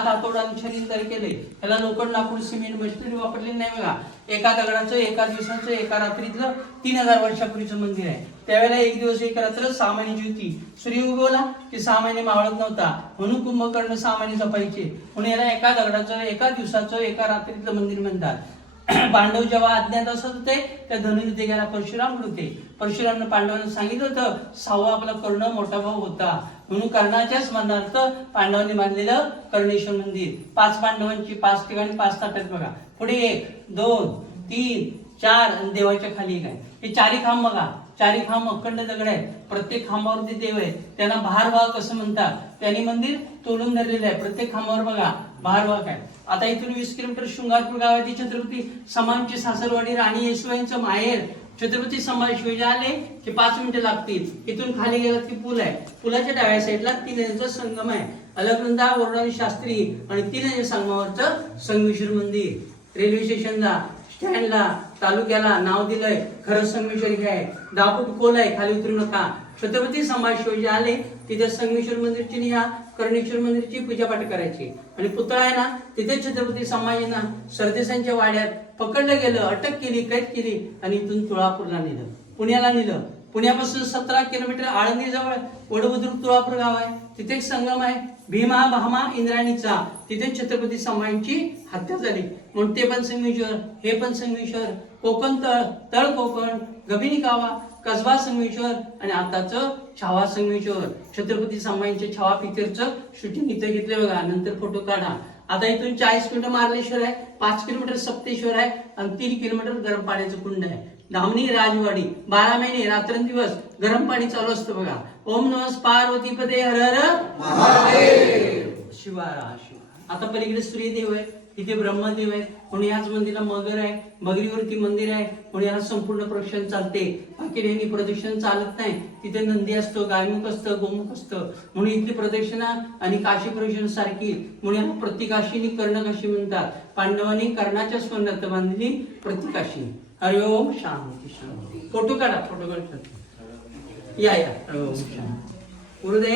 हातोडाने शरीर तयार केले, त्याला लोखंड, लाकूड, सिमेंट, मशिनरी वापरलेली नाही बघा. एका दगडाचं, एका दिवसाचं, एका रात्रीतलं 3000 वर्षापूर्वीचं मंदिर आहे. त्यावेळेला एक दिवस एक रात्र 6 महिन्याची होती. सूर्य उगवला की 6 महिने मावळत नव्हता, म्हणून कुंभकर्ण 6 महिने जपायचे. म्हणून याला एका दगडाचं, एका दिवसाचं, एका रात्रीतलं मंदिर म्हणतात. पांडव जेव्हा अज्ञात असत होते त्या धनुर्विद्या गेला परशुराम होते. परशुरामने पांडवांना सांगितलं होतं 6वा आपला कर्ण मोठा भाऊ होता, म्हणून कर्णाच्या स्मरणार्थ पांडवांनी बांधलेलं कर्णेश्वर मंदिर. 5 पांडवांची 5 ठिकाणी 5 ताट बघा. पुढे 1 2 3 4 आणि देवाच्या खाली एक आहे. हे 4 खांब बघा. 4 खांब अखंड दगड आहेत. प्रत्येक खांबावरती देव आहे. त्यांना भारवाहक असं म्हणतात. त्यांनी मंदिर तोडून धरलेलं आहे. प्रत्येक खांबावर बघा भारवाहक आहे. आता इथून 20 किलोमीटर शृंगारपूर गावातील छत्रपती संभाजीची सासरवाडी राणी येसुबाईंचं माहेर. छत्रपती संभाजी शिवाजी आले की 5 मिनिटं लागतील. इथून खाली गेलात की पूल आहे. पुलाच्या डाव्या साईडला 3 नद्यांचा संगम आहे. अलकनंदा, वरदानी शास्त्री आणि 3 नद्यांच्या संगमावरचं संगमेश्वर मंदिर. रेल्वे स्टेशनला, स्टँडला, तालुक्याला नाव दिलंय खरं संगमेश्वर हे आहे. 10 फूट खोल आहे, खाली उतरू नका. छत्रपती संभाजी शिवाजी आले तिथे संगमेश्वर मंदिरची निहा कर्णेश्वर मंदिरची पूजापाठ करायची. आणि पुतळा आहे ना तिथे छत्रपती संभाजींना सरदेसांच्या वाड्यात पकडलं गेलं, अटक केली, कैद केली आणि इथून तुळापूरला नेलं, पुण्याला नेलं. पुण्यापासून 17 किलोमीटर आळंदी जवळ वडबुद्रुक तुळापूर गाव आहे. तिथे एक संगम आहे भीमा भामा इंद्राणीचा. तिथे छत्रपती संभाजींची हत्या झाली म्हणून ते पण संगमेश्वर, हे पण संगमेश्वर. कोकण तळ कोकण, गबिनी कावा, कसबा संगमेश्वर आणि आताचं छावा संगमेश्वर. छत्रपती संभाजींच्या छावा पिक्चरचं शूटिंग इथे घेतले बघा. नंतर फोटो काढा. आता इथून 40 किलोमीटर मार्लेश्वर आहे, 5 किलोमीटर सप्तेश्वर आहे आणि 3 किलोमीटर गरम पाण्याचं कुंड आहे. धामणी राजवाडी. 12 महिने रात्रंदिवस गरम पाणी चालू असतं बघा. ओम नमः पार्वती पदे हर हर महादेव. शिवारा शिवा. आता पलीकडे सूर्यदेव आहे, तिथे ब्रह्मदेव आहे. म्हणून याच मंदिराला मगर आहे, मगरीवरती मंदिर आहे. म्हणून याला संपूर्ण प्रदक्षिण चालते. बाकी नेहमी प्रदक्षिण चालत नाही. तिथे नंदी असतो, गायमुख असतं, गोमुख असतं. म्हणून इथली प्रदक्षिणा आणि काशी प्रदक्षिणा सारखी. म्हणून याला प्रतिकाशी कर्णकाशी म्हणतात. पांडवांनी कर्णाच्या स्मरणार्थ बांधलेली प्रतिकाशी. हरि ओम शांती शांती. फोटो काढा, फोटो काढा. या या. हरि ओम शांती. गुरुदेव.